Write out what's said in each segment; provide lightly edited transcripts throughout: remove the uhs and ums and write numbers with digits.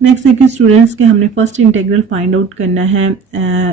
Next देखिए students के हमने फर्स्ट इंटीग्रल फाइंड आउट करना है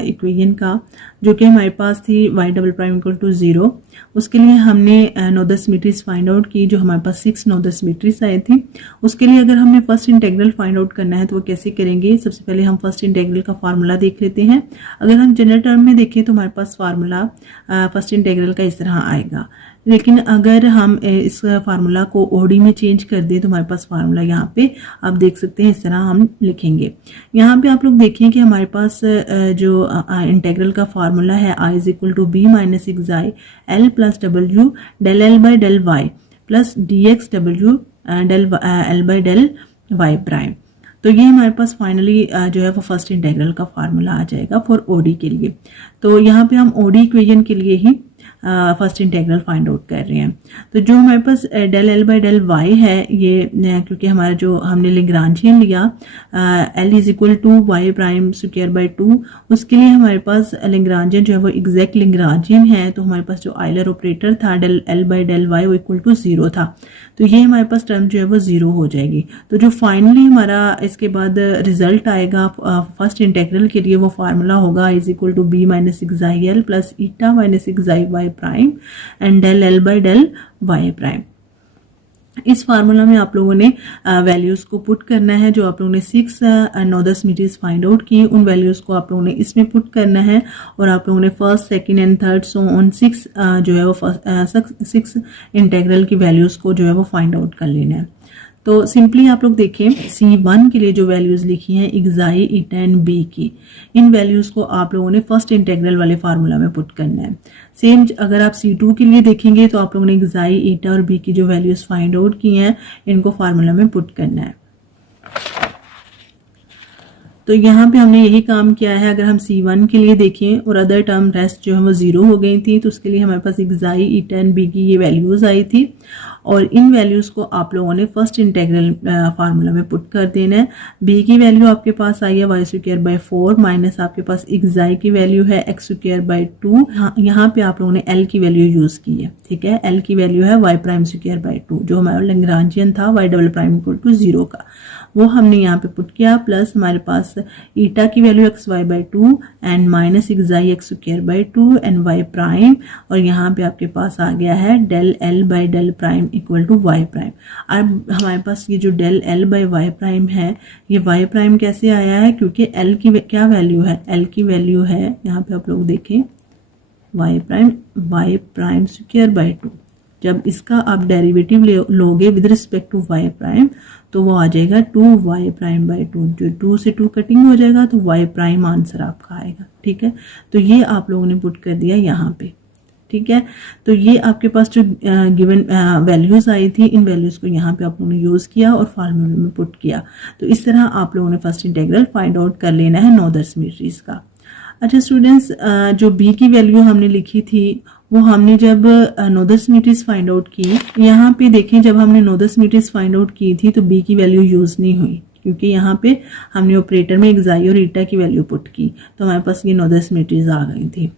इक्वेशन का, जो कि हमारे पास थी y double prime equal to 0। उसके लिए हमने 9-10 मीट्रिक्स फाइंड आउट की, जो हमारे पास 6 9-10 मीट्रिक्स आए थे। उसके लिए अगर हमें फर्स्ट इंटीग्रल फाइंड आउट करना है तो वो कैसे करेंगे, सबसे पहले हम फर्स्ट इंटीग्रल का फार्मूला देख लेते हैं। अगर हम जनरल टर्म में देखें तो हमारे पास फार्मूला फर्स्ट इंटीग्रल का इस तरह आएगा, लेकिन अगर हम इस फार्मूला को ओडी में चेंज कर दें तो हमारे पास फार्मूला यहाँ पे आप देख सकते हैं इस तरह हम लिखेंगे। यहाँ पे आप लोग देखिए कि हमारे पास जो इंटीग्रल का फार्मूला है i is equal to B minus X I L plus W del L by del Y plus D X W del L by del Y prime. तो ये हमारे पास फाइनली जो है वो फर्स्ट इंटीग्रल का फार्मूला आ जाएगा फॉर ओडी के लिए। तो यहाँ पे हम ओडी इक्वेशन के लिए ही फर्स्ट इंटीग्रल फाइंड आउट कर रहे हैं। तो जो हमारे पास del L by del Y है, ये क्योंकि हमारा जो हमने लेग्रांजियन लिया L is equal to Y prime square by 2, उसके लिए हमारे पास लेग्रांजियन जो है वो एग्जैक्ट लेग्रांजियन है। तो हमारे पास जो आइलर ऑपरेटर था del L by del Y वो इक्वल टू 0 था, तो ये हमारे पास टर्म जो है वो 0 हो जाएगी। तो जो फाइनली हमारा इसके बाद रिजल्ट आएगा फर्स्ट इंटीग्रल के लिए, वो फार्मूला होगा is equal to B minus X I L plus eta minus X I Y prime and del L by del Y prime. इस फार्मूला में आप लोगों ने वैल्यूज को पुट करना है। जो आप लोगों ने 6 9-10 मीट्रिक्स फाइंड आउट की, उन वैल्यूज को आप लोगों ने इसमें पुट करना है और आप लोगों ने first second and third so on 6 जो है वो 6 इंटीग्रल की वैल्यूज को जो है वो फाइंड आउट कर लेना है। तो सिंपली आप लोग देखें C1 के लिए जो वैल्यूज लिखी हैं एक्साई ईटा एंड बी की, इन वैल्यूज को आप लोगों ने फर्स्ट इंटीग्रल वाले फार्मूला में पुट करना है। सेम अगर आप C2 के लिए देखेंगे तो आप लोगों ने एक्साई ईटा और बी की जो वैल्यूज फाइंड आउट की हैं इनको फार्मूला में पुट करना है। तो यहाँ पे हमने यही काम किया है। अगर हम C1 के लिए देखें और अदर टर्म रेस्ट जो है वो 0 हो गई थी, तो उसके लिए हमारे पास एक्साई ईटा एंड बी की ये वैल्यूज आई थी और इन वैल्यूज को आप लोगों ने फर्स्ट इंटीग्रल फार्मूला में पुट कर देना है। बी की वैल्यू आपके पास आई है वाई स्क्वायर बाई 4 माइनस आपके पास एक्साई की वैल्यू है एक्स स्क्वायर बाई 2। यहाँ पे आप लोगों ने एल की वैल्यू यूज की है, ठीक है। एल की वैल्यू है वाई प्राइम स्क्वायर बाई 2, जो हमारा लेग्रांजियन था Y double prime equal to 0 का, वो हमने यहाँ पे पुट किया। प्लस हमारे पास ईटा की value X Y by 2 and minus xi X square by 2 and Y prime, और यहाँ पे आपके पास आ गया है del L by del prime equal to Y prime. अब हमारे पास ये जो del L by Y prime है, ये वाई प्राइम कैसे आया है, क्योंकि एल की क्या वैल्यू है, एल की वैल्यू है यहाँ पे आप लोग देखें वाई प्राइम स्क्वायर बाई 2। जब इसका आप डेरिवेटिव लोगे with respect to Y prime तो वो आ जाएगा 2y प्राइम बाई 2, जो 2 से 2 कटिंग हो जाएगा तो y प्राइम आंसर आपका आएगा, ठीक है। तो ये आप लोगों ने पुट कर दिया यहाँ पे, ठीक है। तो ये आपके पास जो गिवन वैल्यूज आई थी, इन वैल्यूज को यहाँ पे आप लोगों ने यूज किया और फार्मूले में पुट किया। तो इस तरह आप लोगों ने फर्स्ट इंटीग्रल फाइंड आउट कर लेना है 9-10 मीट्रिक्स का। अच्छा स्टूडेंट्स, जो b की वैल्यू हमने लिखी थी वो हमने जब 9-10 मीट्रिक्स फाइंड आउट की, यहाँ पे देखें जब हमने 9-10 मीट्रिक्स फाइंड आउट की थी तो b की वैल्यू यूज नहीं हुई, क्योंकि यहाँ पे हमने ऑपरेटर में एक्साई और ईटा की वैल्यू पुट की, तो हमारे पास ये 9-10 मीट्रिक्स आ गई थी।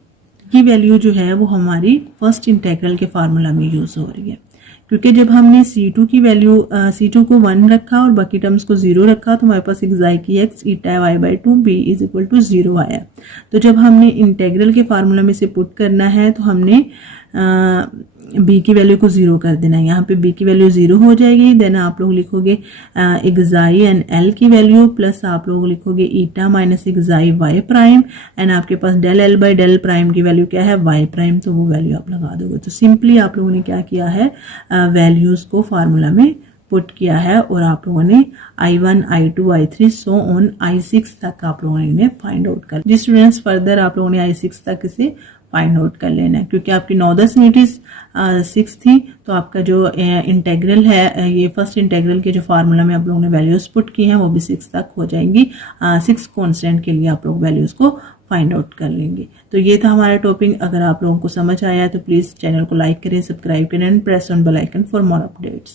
की वैल्यू जो है वो हमारी फर्स्ट इंटीग्रल के फार्मूला में यूज हो रही है, क्योंकि जब हमने C2 की वैल्यू C2 को 1 रखा और बाकी टर्म्स को 0 रखा तो हमारे पास एक्साई की X eta Y by 2 B is equal to 0 आया। तो जब हमने इंटीग्रल के फार्मूला में से पुट करना है तो हमने b की वैल्यू को 0 कर देना है। यहाँ पे b की वैल्यू 0 हो जाएगी, देन आप लोग लिखोगे एक्साई एंड l की वैल्यू प्लस आप लोग लिखोगे eta minus xi Y prime and आपके पास del L by del prime की वैल्यू क्या है वाई प्राइम, तो वो वैल्यू आप लगा दोगे। तो सिंपली आप लोगों ने क्या किया है, वैल्यूज को फार्मूला में पुट किया है और आप लोगों ने I1, I2, I3 so on I6 तक आप लोगों ने फाइंड आउट कर। जी स्टूडेंट्स, फर्दर आप लोगों ने I6 तक इसे फाइंड आउट कर लेना है, क्योंकि आपकी 9-10 मीट्रिक्स 6 थी, तो आपका जो इंटीग्रल है, ये फर्स्ट इंटीग्रल के जो फार्मूला में आप लोगों ने वैल्यूज पुट की हैं वो भी 6 तक हो जाएंगी। 6 कॉन्स्टेंट के लिए आप लोग वैल्यूज को फाइंड आउट कर लेंगे। तो ये था हमारा टॉपिक। अगर आप लोगों को समझ आया तो प्लीज चैनल को लाइक करें, सब्सक्राइब करें and press on bell icon for more updates.